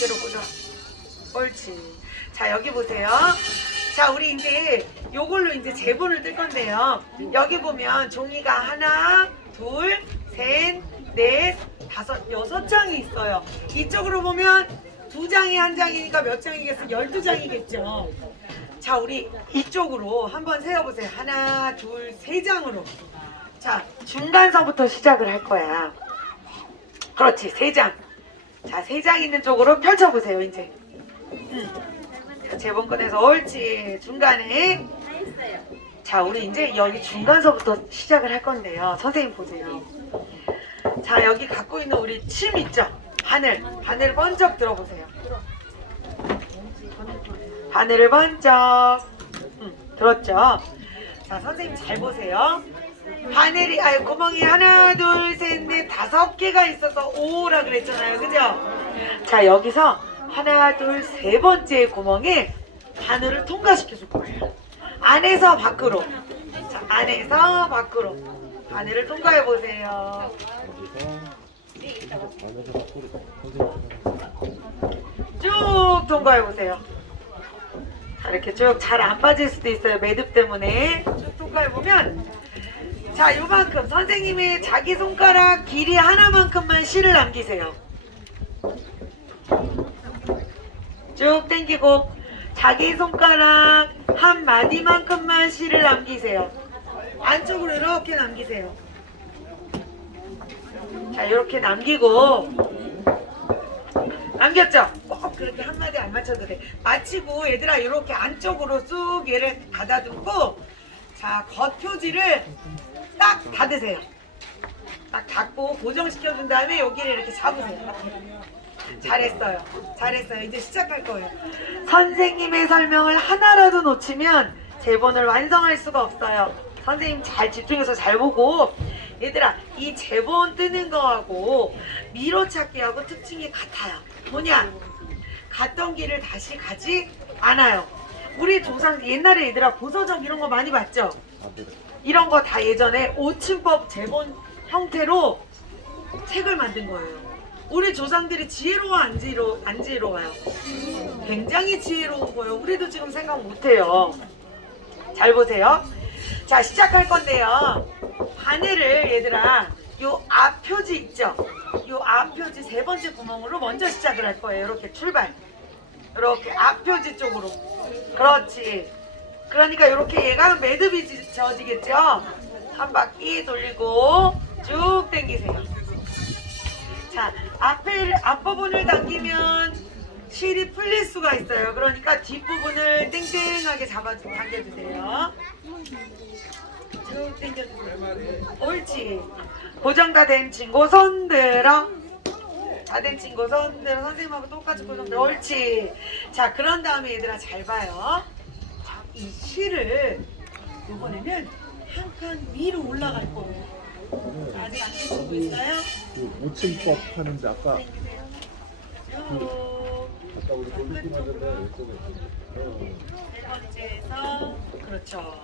어깨로 꽂아. 옳지. 자, 여기 보세요. 자, 우리 이제 요걸로 이제 제본을 뜰 건데요. 여기 보면 종이가 하나, 둘, 셋, 넷, 다섯, 여섯 장이 있어요. 이쪽으로 보면 두 장이 한 장이니까 몇 장이겠어? 열두 장이겠죠. 자, 우리 이쪽으로 한번 세어보세요. 하나, 둘, 세 장으로. 자, 중간서부터 시작을 할 거야. 그렇지, 세 장. 자, 세 장 있는 쪽으로 펼쳐보세요, 이제. 자, 제본 꺼내서 옳지. 중간에. 자, 우리 이제 여기 중간서부터 시작을 할 건데요. 선생님 보세요. 자, 여기 갖고 있는 우리 침 있죠? 바늘. 바늘 번쩍 들어보세요. 바늘을 번쩍. 음, 들었죠? 자, 선생님 잘 보세요. 바늘이, 아, 구멍이 하나, 둘, 셋, 넷, 다섯 개가 있어서 오라 그랬잖아요. 그죠? 자, 여기서 하나, 둘, 세 번째 구멍에 바늘을 통과시켜 줄 거예요. 안에서 밖으로. 자, 안에서 밖으로. 바늘을 통과해 보세요. 쭉 통과해 보세요. 자, 이렇게 쭉 잘 안 빠질 수도 있어요. 매듭 때문에. 쭉 통과해 보면 자, 요만큼 선생님의 자기 손가락 길이 하나만큼만 실을 남기세요. 쭉 당기고 자기 손가락 한 마디만큼만 실을 남기세요. 안쪽으로 이렇게 남기세요. 자, 이렇게 남기고 남겼죠? 꼭 그렇게 한 마디 안 맞춰도 돼. 마치고 얘들아 이렇게 안쪽으로 쑥 얘를 닫아두고 자 겉표지를 딱 닫으세요. 딱 닫고 고정시켜준 다음에 여기를 이렇게 잡으세요. 잘했어요. 잘했어요. 이제 시작할 거예요. 선생님의 설명을 하나라도 놓치면 제본을 완성할 수가 없어요. 선생님 잘 집중해서 잘 보고 얘들아 이 제본 뜨는 거하고 미로 찾기하고 특징이 같아요. 뭐냐? 갔던 길을 다시 가지 않아요. 우리 조상 옛날에 얘들아 보서적 이런 거 많이 봤죠? 이런 거 다 예전에 오침법 제본 형태로 책을 만든 거예요. 우리 조상들이 지혜로워 안 지혜로 안 지혜로워요. 굉장히 지혜로운 거예요. 우리도 지금 생각 못해요. 잘 보세요. 자 시작할 건데요. 바늘을 얘들아 요 앞 표지 있죠? 요 앞 표지 세 번째 구멍으로 먼저 시작을 할 거예요. 이렇게 출발. 이렇게 앞 표지 쪽으로. 그렇지. 그러니까 이렇게 얘가 매듭이 지- 지어지겠죠? 한 바퀴 돌리고 쭉 당기세요. 자, 앞에 앞부분을 당기면 실이 풀릴 수가 있어요. 그러니까 뒷부분을 땡땡하게 잡아 당겨주세요. 쭉 당겨주세요. 옳지. 고정 다 된 친구 손들어. 다 된 친구 손들어. 선생님하고 똑같이 고정 들어. 옳지. 자, 그런 다음에 얘들아 잘 봐요. 자, 이 실을 이번에는 한 칸 위로 올라갈 거예요. 아직 안 되고 있어요? 그 오침법 하는데 아까. 쭉. 아까 우리 돌리기 하는데 어. 네 번째에서 그렇죠.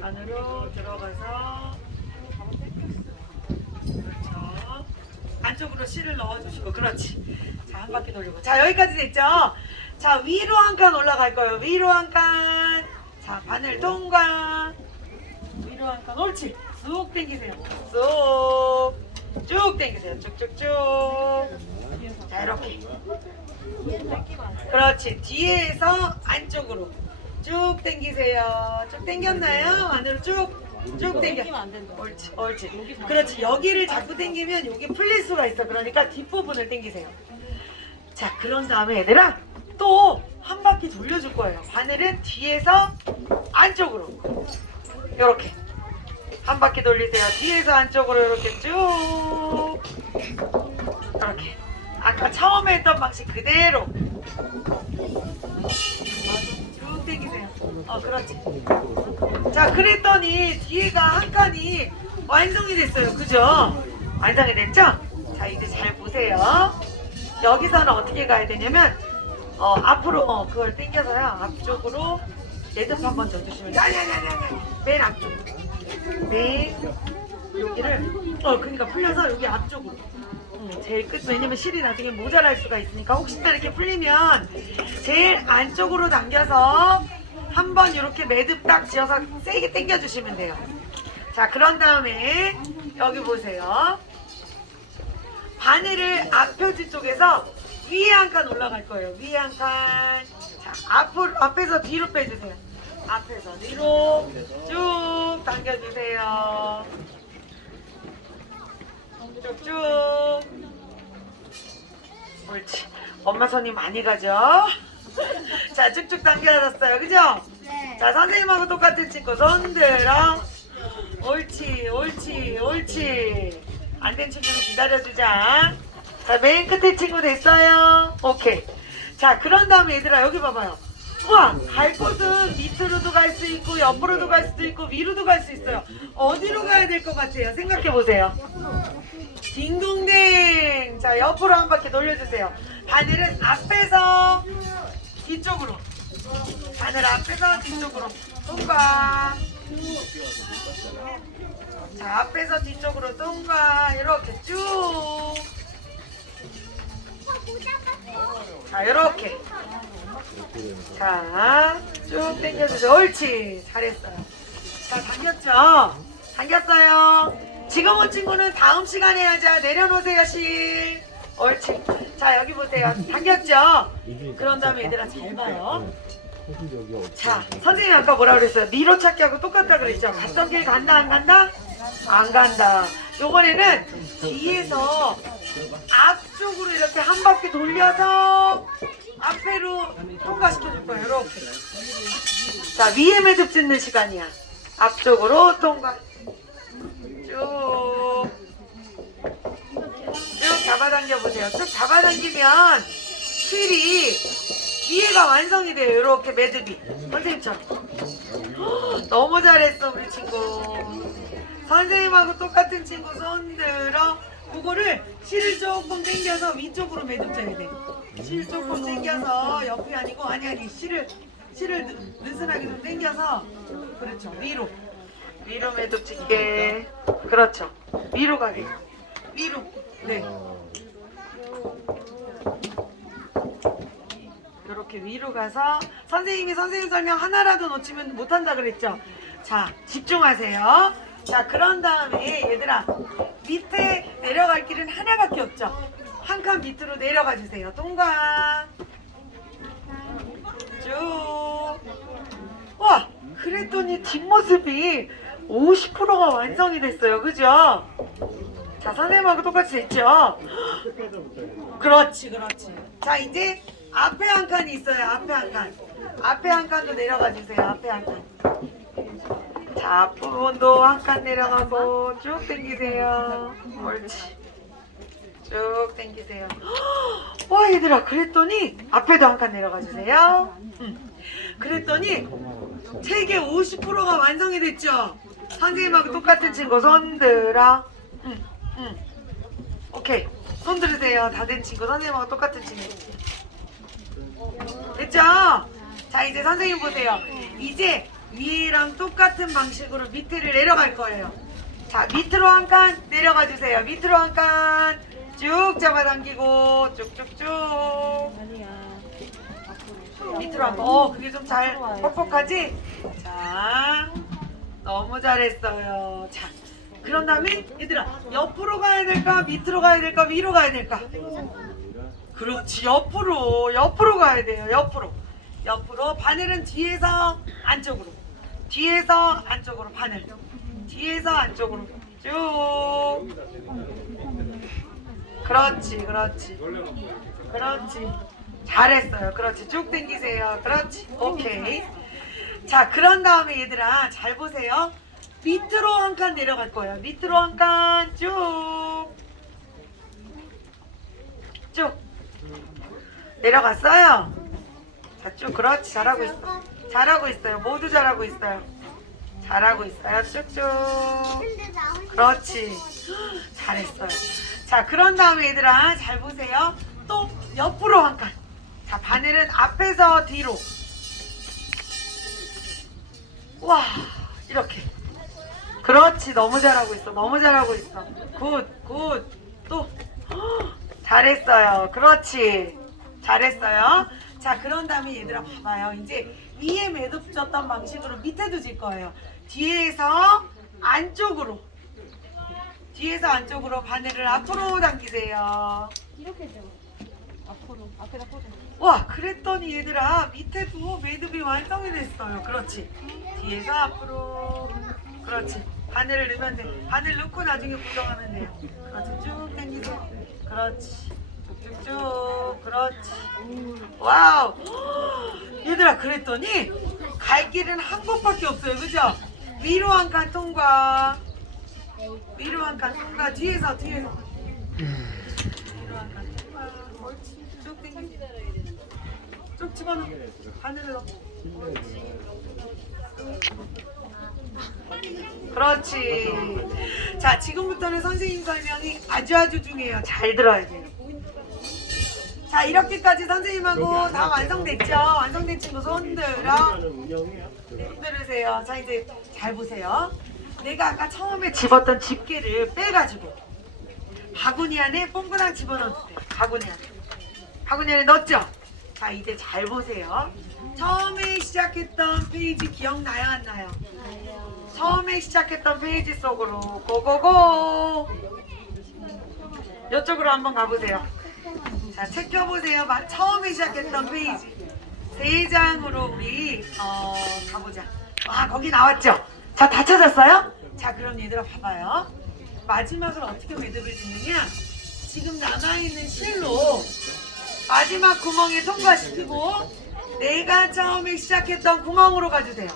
안으로 들어가서 그렇죠. 안쪽으로 실을 넣어주시고 그렇지. 자 한 바퀴 돌리고 자 여기까지 됐죠. 자 위로 한 칸 올라갈 거예요. 위로 한 칸. 자 바늘 통과. 위로 한 칸. 옳지. 쑥 당기세요. 쑥. 쭉 당기세요. 쭉쭉쭉. 자 이렇게. 그렇지. 뒤에서 안쪽으로 쭉 당기세요. 쭉 당겼나요? 안으로 쭉. 쭉 당겨. 옳지, 옳지. 그렇지. 여기를 자꾸 당기면 여기 풀릴 수가 있어. 그러니까 뒷부분을 당기세요. 자, 그런 다음에 얘들아 또 한 바퀴 돌려줄 거예요. 바늘은 뒤에서 안쪽으로 이렇게 한 바퀴 돌리세요. 뒤에서 안쪽으로 이렇게 쭉 이렇게 아까 처음에 했던 방식 그대로 쭉 당기세요. 어, 그렇지. 자, 그랬더니 뒤에가 한 칸이 완성이 됐어요. 그죠? 완성이 됐죠? 자, 이제 잘 보세요. 여기서는 어떻게 가야 되냐면, 어, 앞으로, 어, 그걸 당겨서요. 앞쪽으로 매듭 한번 넣어주시면 돼요. 아니, 아니, 아니, 아니. 맨 앞쪽. 맨, 여기를, 어, 그러니까 풀려서 여기 앞쪽으로. 음, 제일 끝 왜냐면 실이 나중에 모자랄 수가 있으니까 혹시나 이렇게 풀리면 제일 안쪽으로 당겨서 한 번 이렇게 매듭 딱 지어서 세게 당겨 주시면 돼요. 자 그런 다음에 여기 보세요. 바늘을 앞표지 쪽에서 위에 한 칸 올라갈 거예요. 위에 한 칸. 자 앞으로 앞에서 뒤로 빼주세요. 앞에서 뒤로 쭉 당겨주세요. 쭉쭉. 옳지. 엄마 손이 많이 가죠? 자, 쭉쭉 당겨졌어요. 그죠? 네. 자, 선생님하고 똑같은 친구 손 들어. 옳지, 옳지, 옳지. 안 된 친구는 기다려주자. 자, 맨 끝에 친구 됐어요. 오케이. 자, 그런 다음에 얘들아, 여기 봐봐요. 우와, 갈 곳은 밑으로도 갈 수 있고, 옆으로도 갈 수도 있고, 위로도 갈 수 있어요. 어디로 가야 될 것 같아요? 생각해 보세요. 딩동댕. 자, 옆으로 한 바퀴 돌려주세요. 바늘은 앞에서 뒤쪽으로. 바늘 앞에서 뒤쪽으로. 통과. 자, 앞에서 뒤쪽으로 통과. 이렇게 쭉. 자, 이렇게. 자, 쭉 당겨주세요. 옳지. 잘했어요. 자, 당겼죠? 당겼어요. 지금 온 친구는 다음 시간에 하자. 내려놓으세요, 실. 옳지. 자, 여기 보세요. 당겼죠? 그런 다음에 얘들아 잘 봐요. 자, 선생님이 아까 뭐라 그랬어요? 미로 찾기하고 똑같다 그랬죠? 갔던 길 간다, 안 간다? 안 간다. 요번에는 뒤에서 앞쪽으로 이렇게 한 바퀴 돌려서 앞에로 통과시켜 줄 거예요. 이렇게. 자, 위에 매듭 짓는 시간이야. 앞쪽으로 통과. 쭉. 쭉 잡아당겨 보세요. 쭉 잡아당기면 실이 위에가 완성이 돼요. 이렇게 매듭이. 선생님처럼. 헉, 너무 잘했어, 우리 친구. 선생님하고 똑같은 친구 손 들어. 그거를 실을 조금 당겨서 위쪽으로 매듭 져야 돼. 실 조금 당겨서 옆이 아니고 아니 아니 실을 실을 느- 느슨하게 좀 당겨서. 그렇죠. 위로. 위로 매듭 짓게. 그렇죠. 위로 가게. 위로. 네. 이렇게 위로 가서 선생님이 선생님 설명 하나라도 놓치면 못한다 그랬죠? 자 집중하세요 자 그런 다음에 얘들아 밑에 내려갈 길은 하나밖에 없죠 한 칸 밑으로 내려가 주세요 동강 쭉. 와, 그랬더니 뒷모습이 50%가 완성이 됐어요. 그죠? 자, 선생님하고 똑같이 됐죠? 그렇지, 그렇지. 자, 이제 앞에 한 칸이 있어요. 앞에 한 칸. 앞에 한 칸도 내려가 주세요. 앞에 한 칸. 자, 앞부분도 한 칸 내려가고 쭉 당기세요. 옳지. 쭉 당기세요. 와 얘들아 그랬더니 앞에도 한 칸 내려가 주세요. 응. 그랬더니 책의 50%가 완성이 됐죠. 선생님하고 똑같은 친구 손 들어. 응, 응. 오케이 손 들으세요. 다 된 친구 선생님하고 똑같은 친구. 됐죠? 자 이제 선생님 보세요. 이제 위랑 똑같은 방식으로 밑에를 내려갈 거예요. 자 밑으로 한 칸 내려가 주세요. 밑으로 한 칸 쭉 잡아당기고 쭉쭉쭉 밑으로 한 칸. 어 그게 좀 잘 뻑뻑하지? 자 너무 잘했어요. 자 그런 다음에 얘들아 옆으로 가야 될까 밑으로 가야 될까 위로 가야 될까? 그렇지 옆으로 옆으로 가야 돼요 옆으로 옆으로 바늘은 뒤에서 안쪽으로 뒤에서 안쪽으로 바늘. 뒤에서 안쪽으로 쭉. 그렇지 그렇지. 그렇지. 잘했어요. 그렇지. 쭉 당기세요. 그렇지. 오케이. 자 그런 다음에 얘들아 잘 보세요. 밑으로 한 칸 내려갈 거예요. 밑으로 한 칸 쭉 쭉. 내려갔어요? 자 쭉. 그렇지. 잘하고 있어 잘하고 있어요 모두 잘하고 있어요 잘하고 있어요 쭉쭉 그렇지. 잘했어요. 자, 그런 다음에 얘들아, 잘 보세요. 또 옆으로 한 칸. 자, 바늘은 앞에서 뒤로. 와, 이렇게. 그렇지. 너무 잘하고 있어. 너무 잘하고 있어. 굿, 굿. 또. 잘했어요. 그렇지. 잘했어요. 자, 그런 다음에 얘들아 봐봐요. 이제 위에 매듭 줬던 방식으로 밑에도 질 거예요. 뒤에서 안쪽으로. 뒤에서 안쪽으로 바늘을 앞으로 당기세요. 이렇게 줘. 앞으로 앞에다 꽂아. 와, 그랬더니 얘들아 밑에도 매듭이 완성이 됐어요. 그렇지. 뒤에서 앞으로. 그렇지. 바늘을 넣으면 돼. 바늘 넣고 나중에 고정하면 돼요. 그렇지. 쭉 당기세요. 그렇지. 쭉쭉쭉. 그렇지. 와우. 얘들아 그랬더니 갈 길은 한 곳밖에 없어요. 그죠? 위로 한 칸 통과. 위로 한 칸 통과. 뒤에서 뒤에서. 위로 한 칸 통과. 쭉 당기. 쭉 집어넣어. 바늘을 넣어. 그렇지. 자, 지금부터는 선생님 설명이 아주 아주 중요해요. 잘 들어야 돼요. 자, 이렇게까지 선생님하고 다 완성됐죠? 완성된 친구 손 들어. 네, 흔들으세요. 자, 이제 잘 보세요. 내가 아까 처음에 집었던 집게를 빼가지고 바구니 안에 뽕그랑 집어넣었어요. 바구니 안에. 바구니 안에 넣었죠? 자, 이제 잘 보세요. 처음에 시작했던 페이지 기억나요, 안 나요? 처음에 시작했던 페이지 속으로 고고고 이쪽으로 한번 가보세요 자 체크해보세요. 마- 처음에 시작했던 페이지. 세 장으로 우리 어, 가보자. 와 거기 나왔죠? 자 다 찾았어요? 자 그럼 얘들아 봐봐요. 마지막을 어떻게 매듭을 짓느냐? 지금 남아있는 실로 마지막 구멍에 통과시키고 내가 처음에 시작했던 구멍으로 가주세요.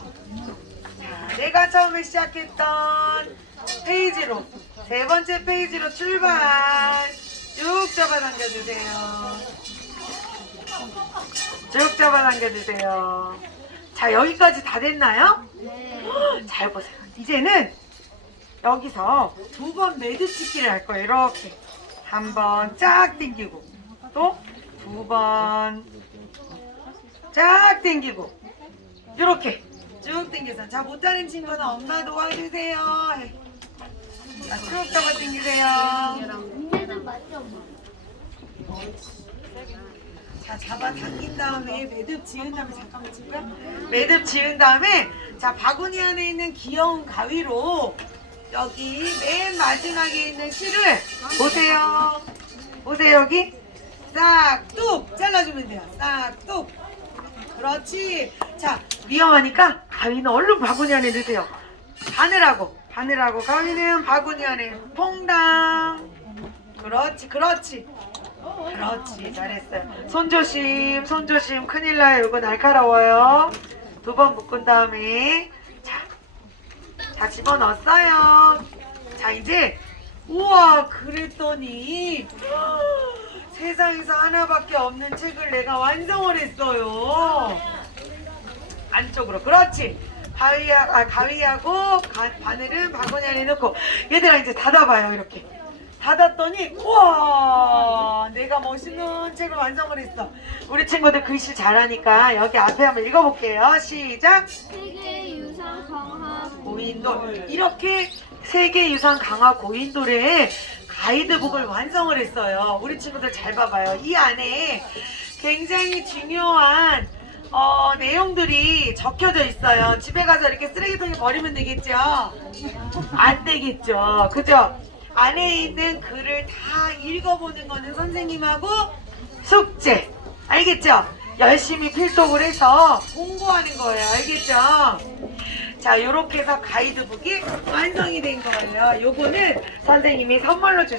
자, 내가 처음에 시작했던 페이지로 세 번째 페이지로 출발 쭉 잡아당겨주세요. 쭉 잡아당겨주세요. 자 여기까지 다 됐나요? 잘 보세요. 이제는 여기서 두번 매듭 짓기를 할 거예요. 이렇게. 한 번 쫙 당기고 또 두 번 쫙 당기고. 이렇게 쭉 당겨서. 자 못하는 친구는 엄마 도와주세요. 해. 자, 쭉 잡아 당기세요. 매듭 맞죠, 엄마? 자 잡아 당긴 다음에 매듭 지은 다음에 잠깐만 친구야 매듭 지은 다음에 자 바구니 안에 있는 귀여운 가위로 여기 맨 마지막에 있는 실을 보세요. 보세요 여기. 싹 뚝 잘라주면 돼요. 싹 뚝. 그렇지. 자 위험하니까 가위는 얼른 바구니 안에 넣으세요. 바늘하고 바늘하고 가위는 바구니 안에. 퐁당 그렇지 그렇지. 그렇지 잘했어요. 손 조심 손 조심. 큰일 나요. 이거 날카로워요. 두 번 묶은 다음에. 자, 자 집어넣었어요. 자 이제 우와 그랬더니 세상에서 하나밖에 없는 책을 내가 완성을 했어요. 안쪽으로. 그렇지. 가위, 아, 가위하고 가- 바늘은 바구니 안에 넣고 얘들아 이제 닫아봐요 이렇게 닫았더니 우와 내가 멋있는 책을 완성을 했어. 우리 친구들 글씨 잘하니까 여기 앞에 한번 읽어볼게요. 시작. 세계 유산 강화 고인돌. 이렇게 세계유산 강화 고인돌의 가이드북을 완성을 했어요. 우리 친구들 잘 봐봐요. 이 안에 굉장히 중요한 어, 내용들이 적혀져 있어요. 집에 가서 이렇게 쓰레기통에 버리면 되겠죠? 안 되겠죠. 그죠 안에 있는 글을 다 읽어보는 거는 선생님하고 숙제. 알겠죠? 열심히 필독을 해서 공부하는 거예요. 알겠죠? 자, 요렇게 해서 가이드북이 완성이 된 거예요. 요거는 선생님이 선물로 줄